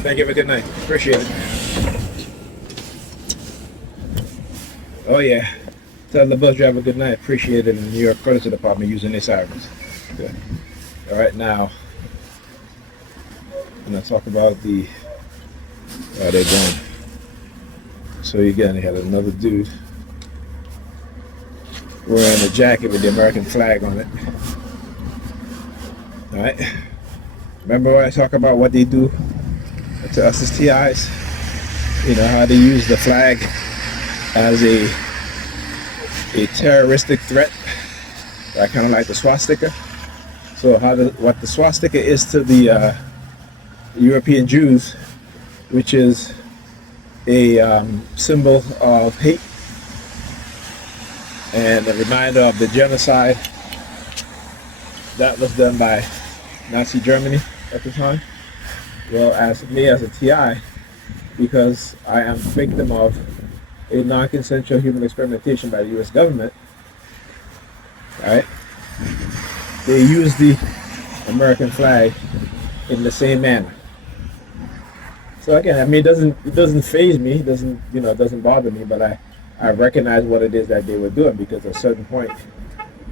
right, thank you. Have a good night. Appreciate it. Oh yeah. Tell the bus driver good night. Appreciate it in the New York Predators Department using their sirens. Good. All right, now I'm gonna talk about the. Oh, they're gone. So again, they had another dude wearing a jacket with the American flag on it. All right. Remember when I talk about what they do to us as TIs? You know how they use the flag as a terroristic threat, right? Kind of like the swastika. So what the swastika is to the European Jews, which is a symbol of hate and a reminder of the genocide that was done by Nazi Germany at the time. Well, as me as a TI, because I am a victim of a non-consensual human experimentation by the U.S. government, right? They use the American flag in the same manner. So again, I mean, it doesn't faze me. It doesn't bother me. But I recognize what it is that they were doing, because at a certain point,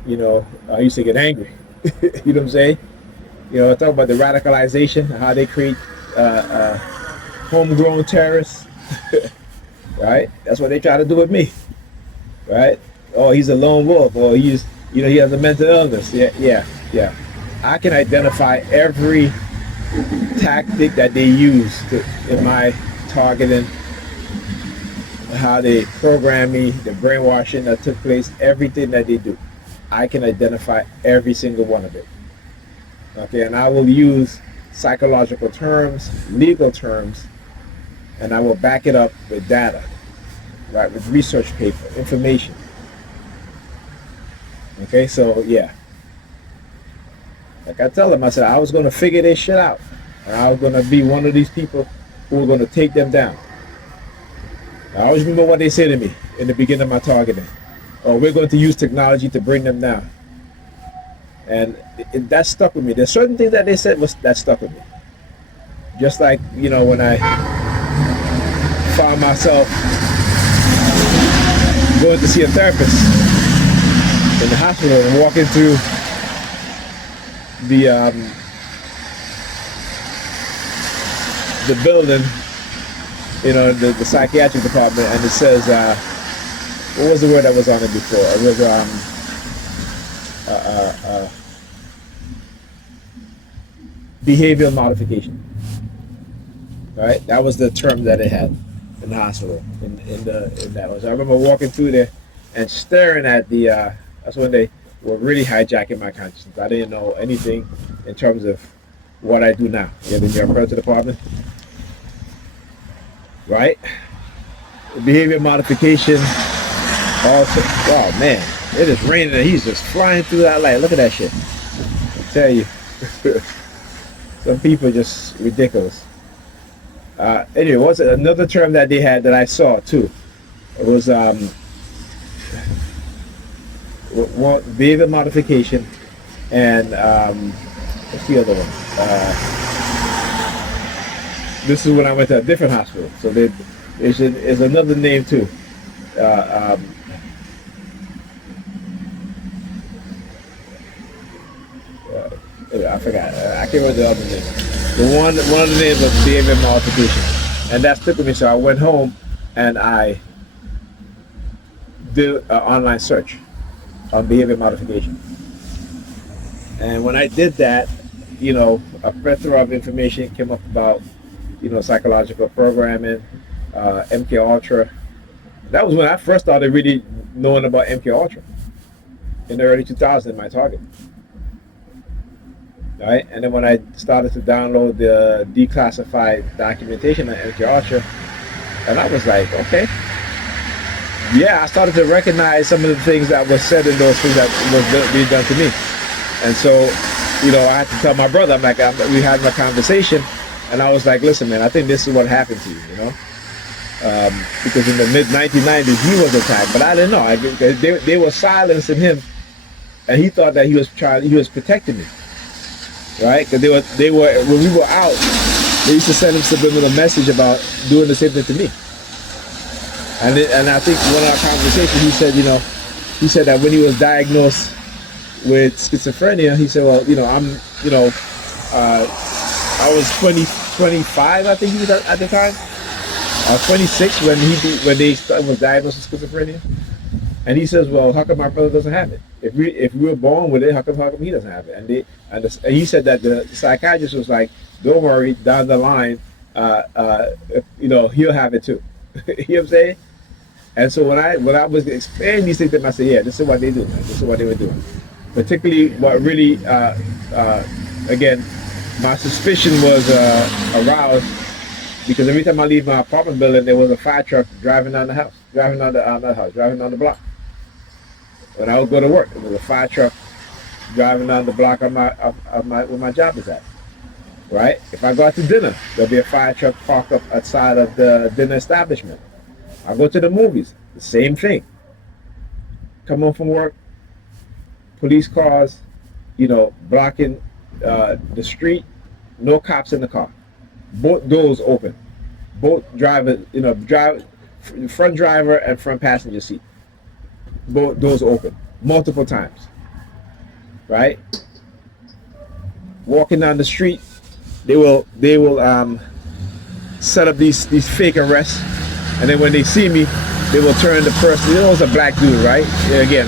I used to get angry. You know what I'm saying? Talk about the radicalization, how they create homegrown terrorists. Right? That's what they try to do with me. Right? Oh, he's a lone wolf. Or he has a mental illness. Yeah. I can identify every tactic that they use in my targeting, how they program me, the brainwashing that took place, everything that they do. I can identify every single one of it. Okay, and I will use psychological terms, legal terms, and I will back it up with data, right, with research paper, information. Okay, so yeah. Like I tell them, I said I was going to figure this shit out. And I was going to be one of these people who were going to take them down. I always remember what they said to me in the beginning of my targeting. Oh, we're going to use technology to bring them down. And that stuck with me. There's certain things that they said that stuck with me. Just like, when I found myself going to see a therapist in the hospital and walking through the building, the psychiatric department, and it says, what was the word that was on it before? It was behavioral modification. Right? That was the term that it had in the hospital. In that was. I remember walking through there and staring at the. That's when they were really hijacking my consciousness. I didn't know anything in terms of what I do now. The New York Predators Department. Right? The behavior modification. Also, oh man, it is raining and he's just flying through that light. Look at that shit. I tell you. Some people are just ridiculous. Anyway, what's another term that they had that I saw too? It was behavior modification, and what's the other one? This is when I went to a different hospital. So there's another name too. I forgot. I can't remember the other name. One of the names was behavior modification, and that stuck with me. So I went home and I did an online search on behavior modification. And when I did that, a plethora of information came up about, psychological programming, MK Ultra. That was when I first started really knowing about MK Ultra in the early 2000s in my target. Right? And then when I started to download the declassified documentation on MK Ultra, and I was like, okay. Yeah, I started to recognize some of the things that was said in those things that was being done to me. And so, I had to tell my brother, I'm like, we had a conversation, and I was like, listen, man, I think this is what happened to you, because in the mid-1990s, he was attacked, but I didn't know. They were silencing him, and he thought that he was protecting me. Right, because they were when we were out they used to send him subliminal message about doing the same thing to me. And I think one of our conversations, he said that when he was diagnosed with schizophrenia, he said, well, I was 25, I think he was at the time. 26 when they was diagnosed with schizophrenia. And he says, well, how come my brother doesn't have it? If we were born with it, how come he doesn't have it? And he said that the psychiatrist was like, don't worry, down the line, he'll have it too. You know what I'm saying? And so when I was explaining these things to him, I said, yeah, this is what they do, man. This is what they were doing. Particularly what really, again, my suspicion was aroused because every time I leave my apartment building, there was a fire truck driving down the block. When I would go to work, there was a fire truck driving down the block where my job is at. Right? If I go out to dinner, there'll be a fire truck parked up outside of the dinner establishment. I go to the movies, the same thing. Come home from work, police cars, blocking the street, no cops in the car. Both doors open. Both drivers, front driver and front passenger seat. Both doors open, multiple times. Right? Walking down the street, they will set up these fake arrests. And then when they see me, they will turn the person, it's a black dude, right? Again,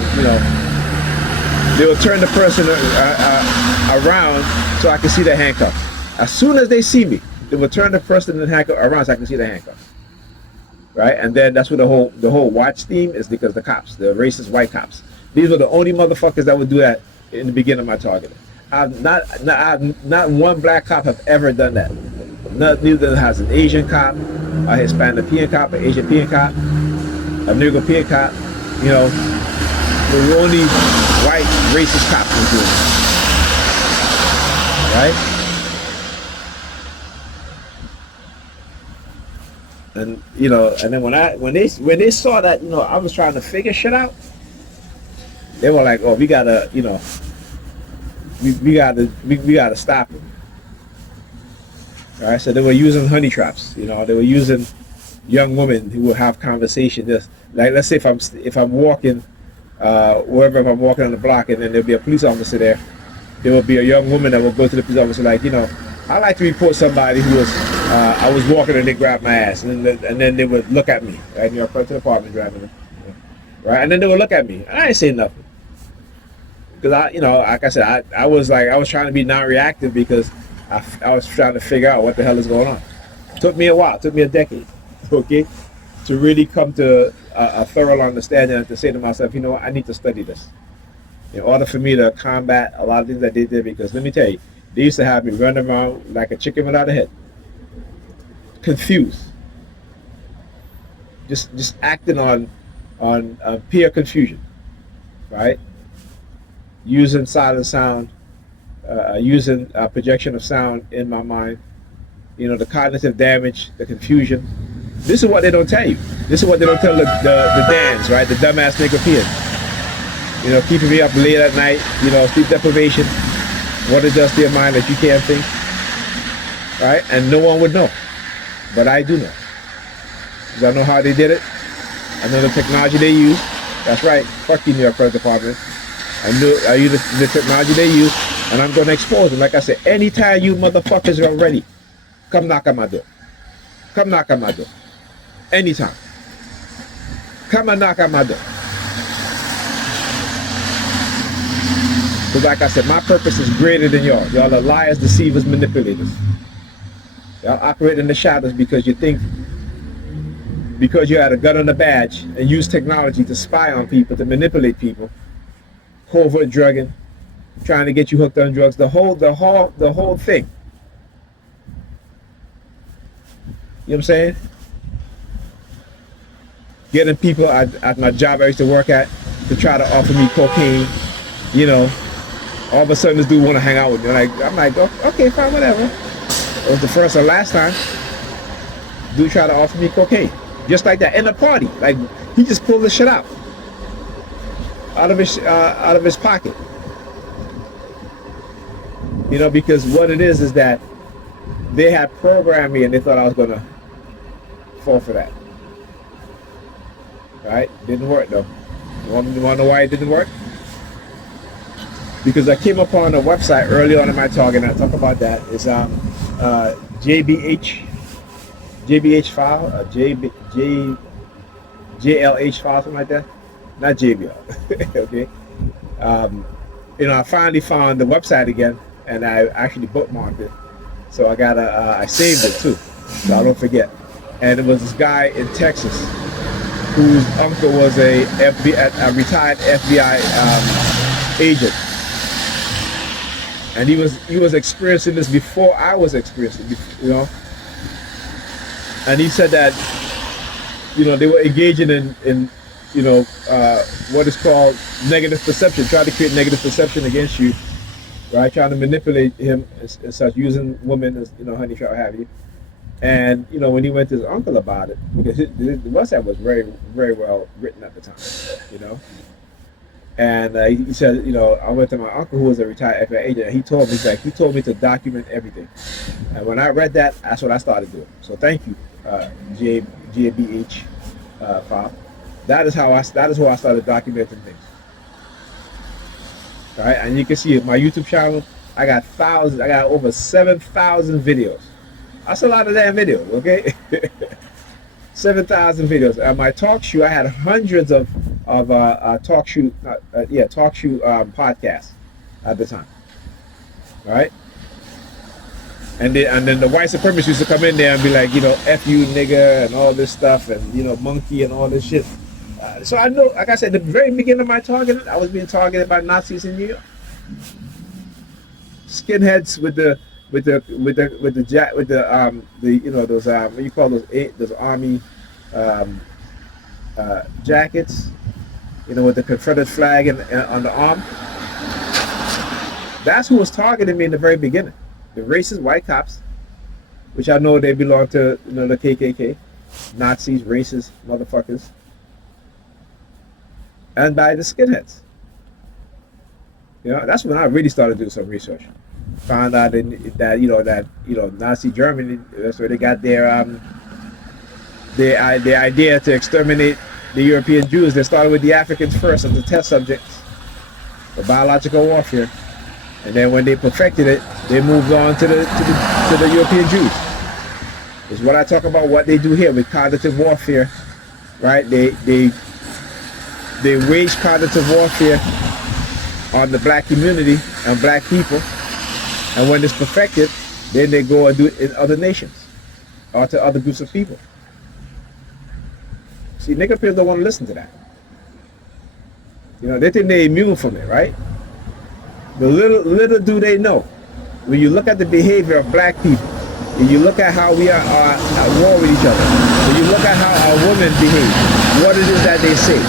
they will turn the person around so I can see the handcuff. As soon as they see me, they will turn the person in the handcuff around so I can see the handcuff. Right? And then that's where the whole watch theme is, because the cops, the racist white cops. These were the only motherfuckers that would do that in the beginning of my targeting. Not one black cop have ever done that. Neither has an Asian cop, a Hispanic cop, an Asian cop, a Negro cop. The only white racist cops was doing it. Right? And and then when they saw that I was trying to figure shit out, they were like, oh, we gotta we gotta stop him. All right, so they were using honey traps. They were using young women who will have conversation. Just like, let's say if I'm walking wherever, if I'm walking on the block, and then there'll be a police officer there will be a young woman that will go to the police officer like, I like to report somebody who was I was walking and they grabbed my ass, and then they would look at me. Right, I'll come to the apartment driving, right, and then they would look at me. I ain't saying nothing because like I said, I was trying to be non-reactive because I was trying to figure out what the hell is going on. It took me a while. It took me a decade, okay, to really come to a thorough understanding and to say to myself, what, I need to study this in order for me to combat a lot of things that they did. Because let me tell you, they used to have me run around like a chicken without a head, confused, just acting on peer confusion, right? Using silent sound. Using projection of sound in my mind, the cognitive damage, the confusion. This is what they don't tell you. This is what they don't tell the Dans, right? The dumbass nigga peers. Keeping me up late at night, sleep deprivation, what it does to your mind that you can't think, right? And no one would know, but I do know. Because I know how they did it. I know the technology they use. That's right, fuck you, New York Police Department. I use the technology they use. And I'm going to expose them. Like I said, anytime you motherfuckers are ready, come knock on my door. Come knock on my door. Anytime. Come and knock on my door. Because like I said, my purpose is greater than yours. Y'all are liars, deceivers, manipulators. Y'all operate in the shadows because you think, because you had a gun and a badge and use technology to spy on people, to manipulate people, covert drugging, trying to get you hooked on drugs, the whole thing. You know what I'm saying? Getting people at my job I used to work at to try to offer me cocaine. All of a sudden this dude want to hang out with me. I'm like, oh, okay, fine, whatever. It was the first or last time dude tried to offer me cocaine, just like that in a party. Like, he just pulled the shit out of his pocket. Because what it is that they had programmed me and they thought I was gonna fall for that. Right? Didn't work though. You want to know why it didn't work? Because I came upon a website early on in my talk, and I talk about that. It's JBH file, JLH file, something like that. Not JBL. Okay. I finally found the website again, and I actually bookmarked it. So I saved it too, so I don't forget. And it was this guy in Texas whose uncle was a retired FBI agent, and he was experiencing this before I was experiencing it, And he said that they were engaging in what is called negative perception, trying to create negative perception against you, right? Trying to manipulate him as such, using women as honey trap, what have you. And when he went to his uncle about it, because the website was very, very well written at the time, And he said, I went to my uncle who was a retired FBI agent, and he told me to document everything. And when I read that, that's what I started doing. So thank you, JBH file. That is how I started documenting things. All right, and you can see my YouTube channel. I got over 7,000 videos. That's a lot of damn videos, okay? 7,000 videos. At my talk show, I had hundreds of talk show podcasts at the time. All right, and then the white supremacists used to come in there and be like, F you nigga and all this stuff, and monkey and all this shit. So I know, like I said, at the very beginning of my targeting, I was being targeted by Nazis in New York, skinheads with the what do you call those army jackets, with the Confederate flag on the arm. That's who was targeting me in the very beginning. The racist white cops, which I know they belong to the KKK, Nazis, racist motherfuckers, and by the skinheads. That's when I really started doing some research. Found out that Nazi Germany, that's where they got their idea to exterminate the European Jews. They started with the Africans first as the test subjects for biological warfare, and then when they perfected it, they moved on to the European Jews. It's what I talk about, what they do here with cognitive warfare, right? They wage cognitive warfare on the black community and black people. And when it's perfected, then they go and do it in other nations or to other groups of people. See, nigger people don't want to listen to that. They think they're immune from it, right? But little do they know, when you look at the behavior of black people, and you look at how we are at war with each other, when you look at how our women behave, what it is that they say,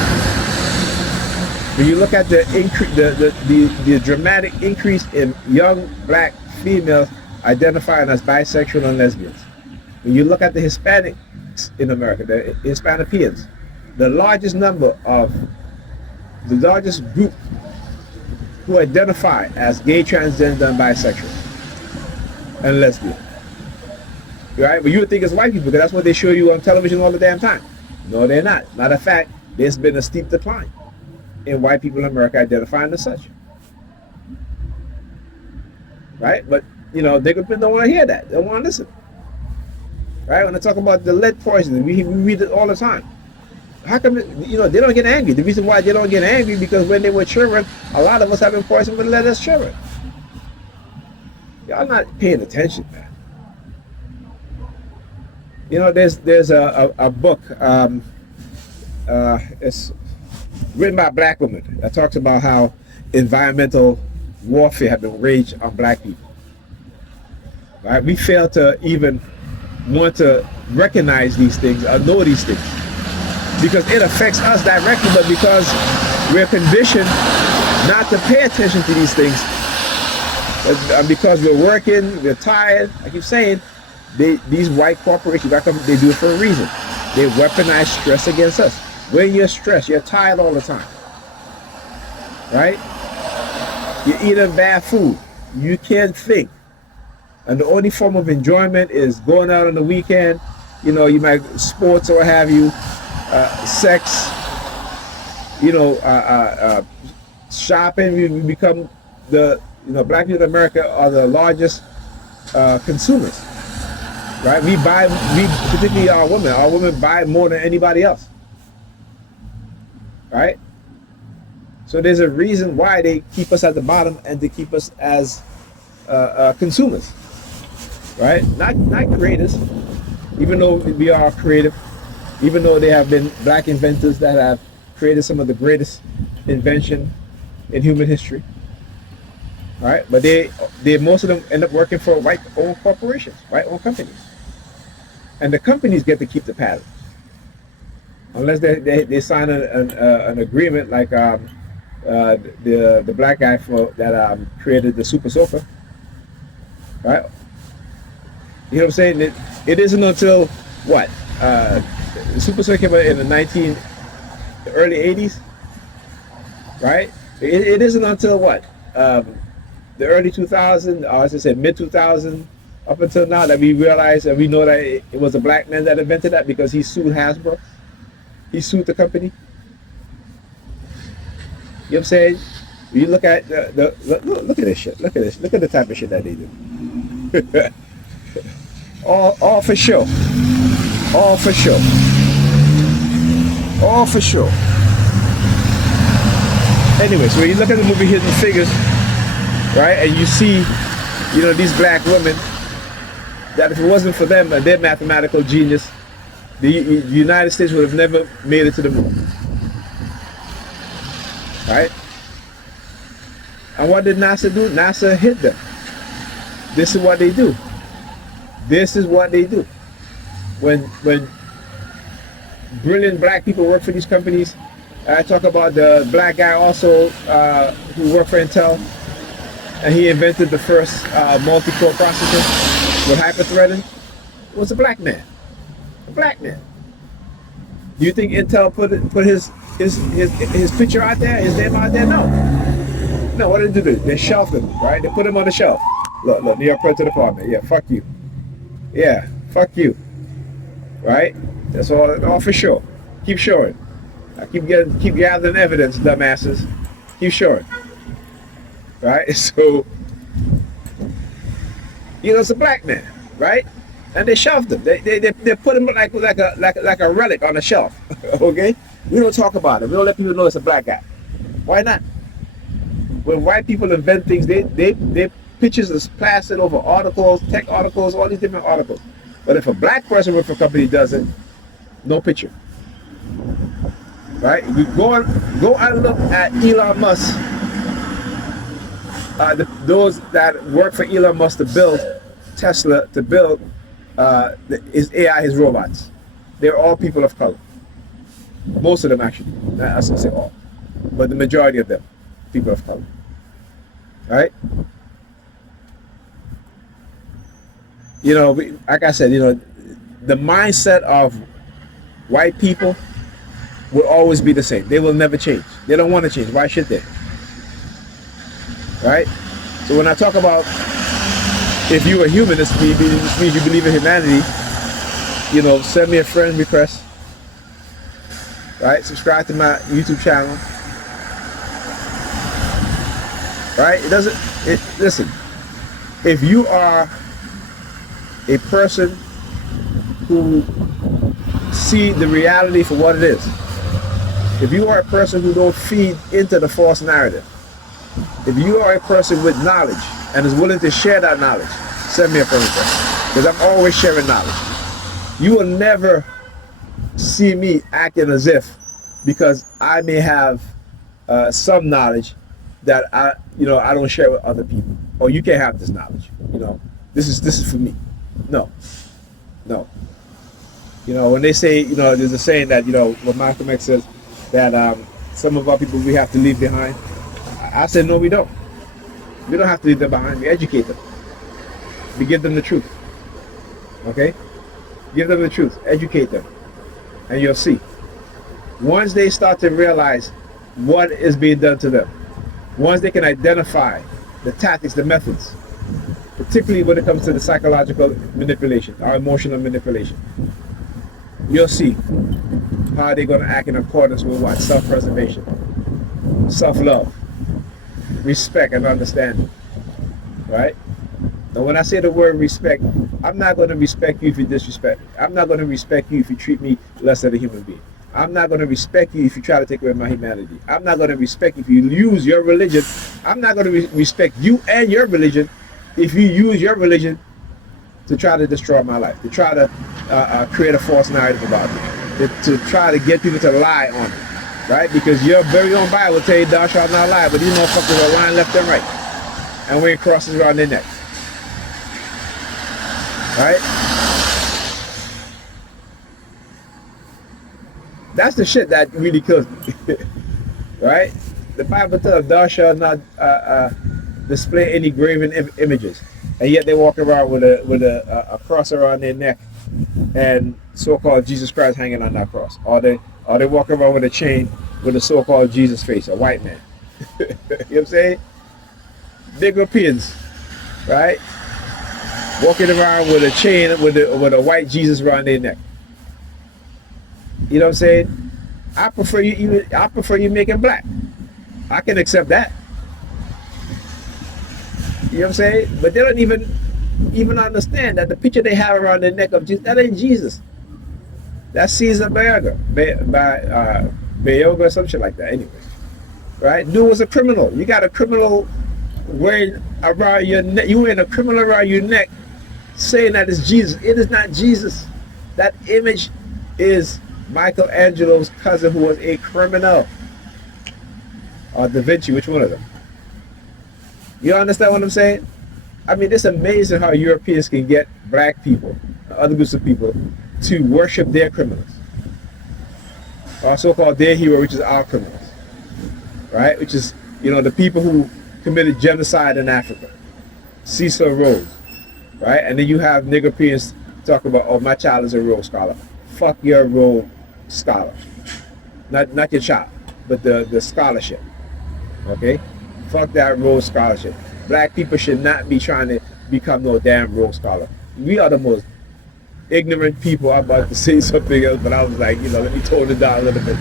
when you look at the dramatic increase in young black females identifying as bisexual and lesbians, when you look at the Hispanics in America, the Hispanopeans, the largest group who identify as gay, transgender, and bisexual and lesbian, right? But you would think it's white people because that's what they show you on television all the damn time. No, they're not. Matter of fact, there's been a steep decline in white people in America identifying as such, right? But they don't want to hear that. They don't want to listen, right? When I talk about the lead poisoning, we read it all the time. How come they don't get angry? The reason why they don't get angry because when they were children, a lot of us have been poisoned with lead as children. Y'all not paying attention, man. There's a book. It's written by a black woman that talks about how environmental warfare have been waged on black people. Right? We fail to even want to recognize these things or know these things because it affects us directly, but because we're conditioned not to pay attention to these things, because we're working, we're tired. I keep saying, these white corporations, they do it for a reason. They weaponize stress against us. When you're stressed, you're tired all the time, right? You're eating bad food. You can't think. And the only form of enjoyment is going out on the weekend. You know, you might sports or what have you, sex. You know, shopping. We become black people in America are the largest consumers. Right? Particularly our women. Our women buy more than anybody else. Right? So there's a reason why they keep us at the bottom and to keep us as consumers. Right? Not creators. Even though we are creative, even though there have been black inventors that have created some of the greatest invention in human history. Right? But they most of them end up working for white-owned corporations, white-owned companies. And the companies get to keep the pattern. Unless they sign an agreement like the black guy that created the Super Soaker, right? You know what I'm saying? It isn't until what the Super Soaker came out in the early '80s, right? It isn't until what the early 2000s, or as I said, mid 2000s, up until now that we realize and we know that it was a black man that invented that because he sued Hasbro. He sued the company. You know what I'm saying? You look at look at this shit. Look at this. Look at the type of shit that they do. all for show. All for show. All for show. Anyway, so when you look at the movie Hidden Figures, right, and you see, these black women, that if it wasn't for them and their mathematical genius, the United States would have never made it to the moon. Right? And what did NASA do? NASA hit them. This is what they do. This is what they do. When brilliant black people work for these companies, I talk about the black guy also who worked for Intel, and he invented the first multi-core processor with hyper-threading. Was a black man. A black man. Do you think Intel put his picture out there, his name out there? No. No, what did they do? They shelved him, right? They put him on the shelf. Look, New York Predators Dept. Yeah, fuck you. Yeah, fuck you. Right? That's all for sure. Keep showing. I keep gathering evidence, dumbasses. Keep showing. Right? So, it's a black man, right? And they shelved him. They put him like a relic on a shelf. Okay? We don't talk about it. We don't let people know it's a black guy. Why not? When white people invent things, they pictures is plastered over articles, tech articles, all these different articles. But if a black person works for a company does it, no picture. Right? You go and look at Elon Musk. Those that work for Elon Musk to build Tesla, to build his AI, his robots. They're all people of color. Most of them, actually. I shouldn't say all, but the majority of them, people of color. Right? Like I said, the mindset of white people will always be the same. They will never change. They don't want to change. Why should they? Right? So when I talk about if you're a humanist, this means you believe in humanity, send me a friend request. Right? Subscribe to my YouTube channel. Right? Listen, if you are a person who see the reality for what it is, if you are a person who don't feed into the false narrative, if you are a person with knowledge and is willing to share that knowledge, send me a friend request. Because I'm always sharing knowledge. You will never see me acting as if, because I may have some knowledge that I don't share with other people. Or you can't have this knowledge. This is for me. No. When they say, there's a saying that, what Malcolm X says, that some of our people we have to leave behind. I said, no, we don't. We don't have to leave them behind. We educate them. We give them the truth. Okay? Give them the truth. Educate them. And you'll see. Once they start to realize what is being done to them, once they can identify the tactics, the methods, particularly when it comes to the psychological manipulation, our emotional manipulation. You'll see how they're going to act in accordance with what? Self-preservation, self-love, respect, and understanding, right? Now, when I say the word respect, I'm not going to respect you if you disrespect me. I'm not going to respect you if you treat me less than a human being. I'm not going to respect you if you try to take away my humanity. I'm not going to respect you if you use your religion. I'm not going to respect you and your religion if you use your religion to try to destroy my life, to try to create a false narrative about me, to try to get people to lie on me, right? Because your very own Bible will tell you thou shalt not lie, but these motherfuckers are lying left and right and wearing crosses around their neck. Right? That's the shit that really kills me. Right? The Bible tells thou shalt not display any graven images, and yet they walk around with a cross around their neck and so-called Jesus Christ hanging on that cross, or they walk around with a chain with a so-called Jesus face, a white man. You know what I'm saying? Big Europeans, right? Walking around with a chain with a white Jesus around their neck. You know what I'm saying? I prefer you make it black. I can accept that. You know what I'm saying? But they don't even understand that the picture they have around the neck of Jesus, that ain't Jesus. That's Caesar Borgia, Borgia or some shit like that. Anyway, right? Dude was a criminal. You got a criminal wearing around your neck. You wearing a criminal around your neck, saying that it's Jesus. It is not Jesus. That image is Michelangelo's cousin, who was a criminal, or Da Vinci. Which one of them? You understand what I'm saying? I mean, it's amazing how Europeans can get black people, other groups of people, to worship their criminals, or so-called their hero, which is our criminals, right? Which is, the people who committed genocide in Africa, Cecil Rhodes, right? And then you have Nigerians talk about, oh, my child is a Rhodes Scholar. Fuck your Rhodes Scholar. Not your child, but the scholarship, okay? Fuck that Rhodes Scholarship. Black people should not be trying to become no damn Rhodes Scholar. We are the most ignorant people. I'm about to say something else, but I was like, let me tone it down a little bit,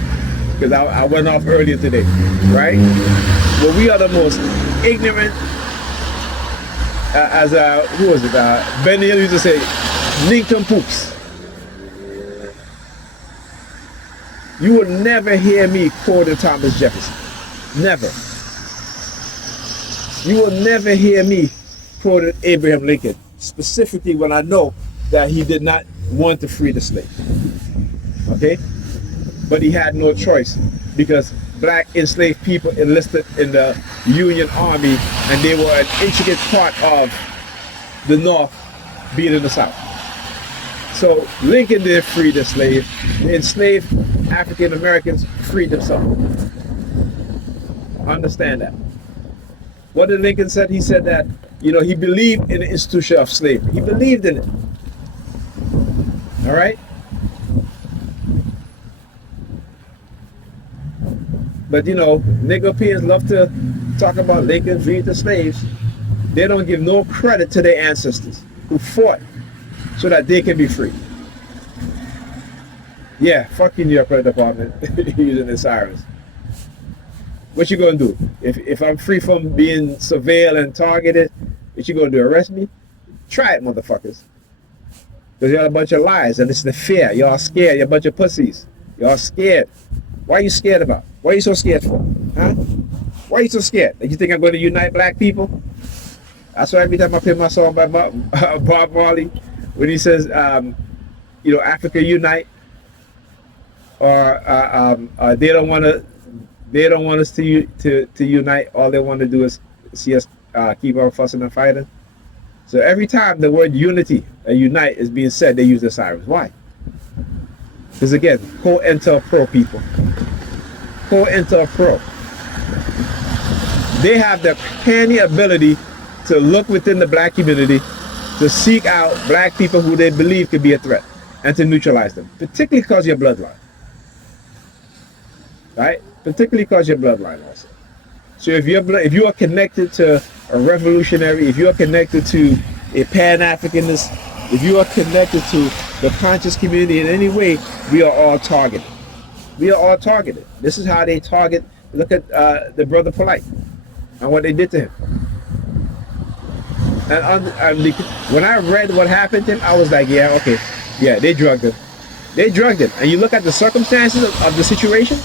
because I went off earlier today, right? Well, we are the most ignorant, as who was it? Ben Hill used to say, nincompoops. You will never hear me quoting Thomas Jefferson. Never. You will never hear me quoting Abraham Lincoln, specifically when I know that he did not want to free the slave. Okay? But he had no choice, because black enslaved people enlisted in the Union Army, and they were an intricate part of the North being in the South. So Lincoln didn't free the slave. The enslaved African Americans freed themselves. Understand that. What did Lincoln said? He said that, he believed in the institution of slavery. He believed in it. All right? But, Nigerians love to talk about Lincoln freed the slaves. They don't give no credit to their ancestors who fought so that they can be free. Yeah, fucking your Predator Department using the sirens. What you gonna do? If I'm free from being surveilled and targeted, what you gonna do? Arrest me? Try it, motherfuckers. Because y'all a bunch of lies, and it's the fear. Y'all scared. You're a bunch of pussies. Y'all scared. Why are you scared about? What are you so scared for? Huh? Why are you so scared? You think I'm going to unite black people? That's why every time I play my song by Bob Marley, when he says, Africa unite, or they don't want us to unite. All they want to do is see us keep on fussing and fighting. So every time the word unity or unite is being said, they use the sirens. Why? Because again, pro people. Pro. They have the canny ability to look within the black community, to seek out black people who they believe could be a threat, and to neutralize them, particularly because of your bloodline. Right? Particularly because of your bloodline also. So if you are connected to a revolutionary, if you are connected to a Pan-Africanist, if you are connected to the conscious community in any way, we are all targeted. We are all targeted. This is how they target. Look at the brother Polite and what they did to him. And when I read what happened to him, I was like, yeah, okay, yeah, they drugged him. They drugged him. And you look at the circumstances of the situation,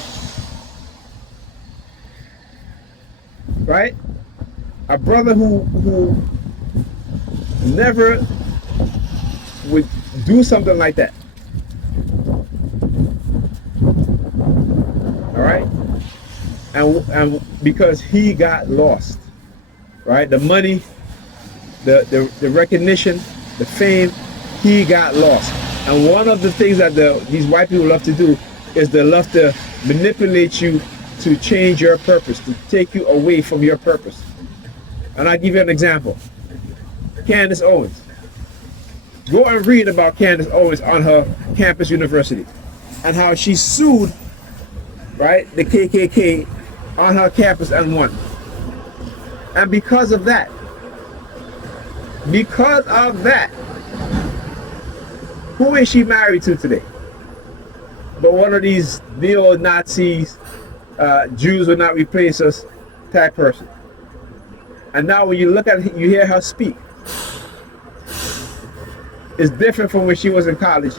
right? A brother who never would do something like that. All right? And because he got lost, right? The money, the recognition, the fame, he got lost. And one of the things that these white people love to do is they love to manipulate you to change your purpose, to take you away from your purpose. And I'll give you an example. Candace Owens. Go and read about Candace Owens on her campus university and how she sued, right, the KKK on her campus and won. And because of that, who is she married to today? But one of these neo-Nazis, Jews will not replace us type person. And now when you look at it, you hear her speak. It's different from when she was in college,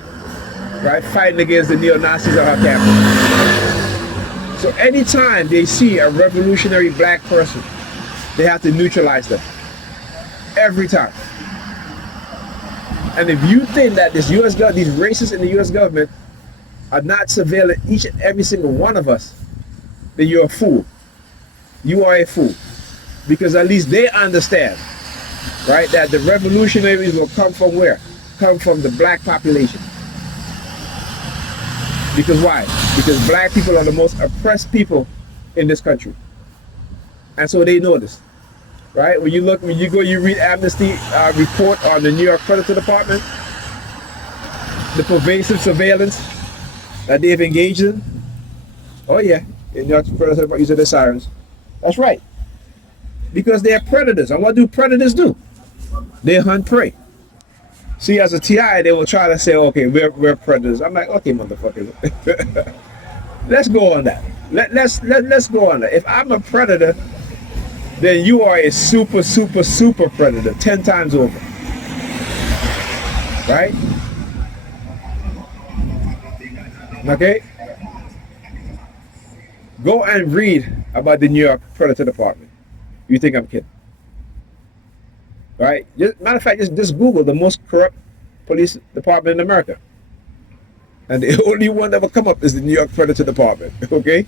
right? Fighting against the neo-Nazis on her campus. So anytime they see a revolutionary black person, they have to neutralize them. Every time. And if you think that these racists in the US government are not surveilling each and every single one of us, then you're a fool. You are a fool. Because at least they understand, right, that the revolutionaries will come from where? Come from the black population. Because why? Because black people are the most oppressed people in this country. And so they know this. Right? When you read Amnesty report on the New York Predators Department, the pervasive surveillance that they've engaged in. Oh yeah, in New York Predators Department using the sirens. That's right. Because they're predators. And what do predators do? They hunt prey. See, as a TI, they will try to say, okay, we're predators. I'm like, okay, motherfuckers. Let's go on that. Let's go on that. If I'm a predator, then you are a super, super, super predator, 10 times over. Right? Okay? Go and read about the New York Predators Department. You think I'm kidding? Right? Matter of fact, just Google the most corrupt police department in America. And the only one that will come up is the New York Predators Department. Okay?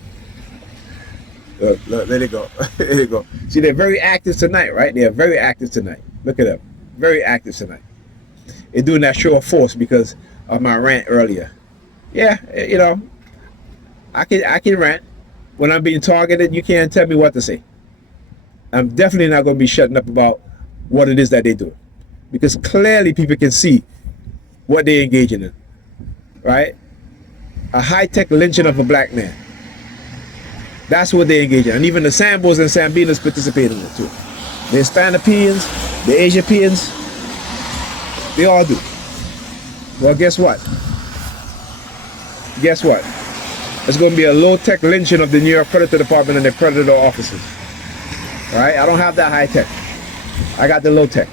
Look, there they go. There they go. See, they're very active tonight, right? They are very active tonight. Look at them. Very active tonight. They're doing that show of force because of my rant earlier. Yeah, you know, I can rant. When I'm being targeted, you can't tell me what to say. I'm definitely not going to be shutting up about what it is that they do. Because clearly people can see what they're engaging in. Right? A high-tech lynching of a black man. That's what they engage in. And even the Sambos and Sambinas participate in it too. The Hispanopeans, the Asiapeans, they all do. Well, guess what? Guess what? It's going to be a low-tech lynching of the New York Predator Department and their predator officers. All right? I don't have that high-tech. I got the low-tech.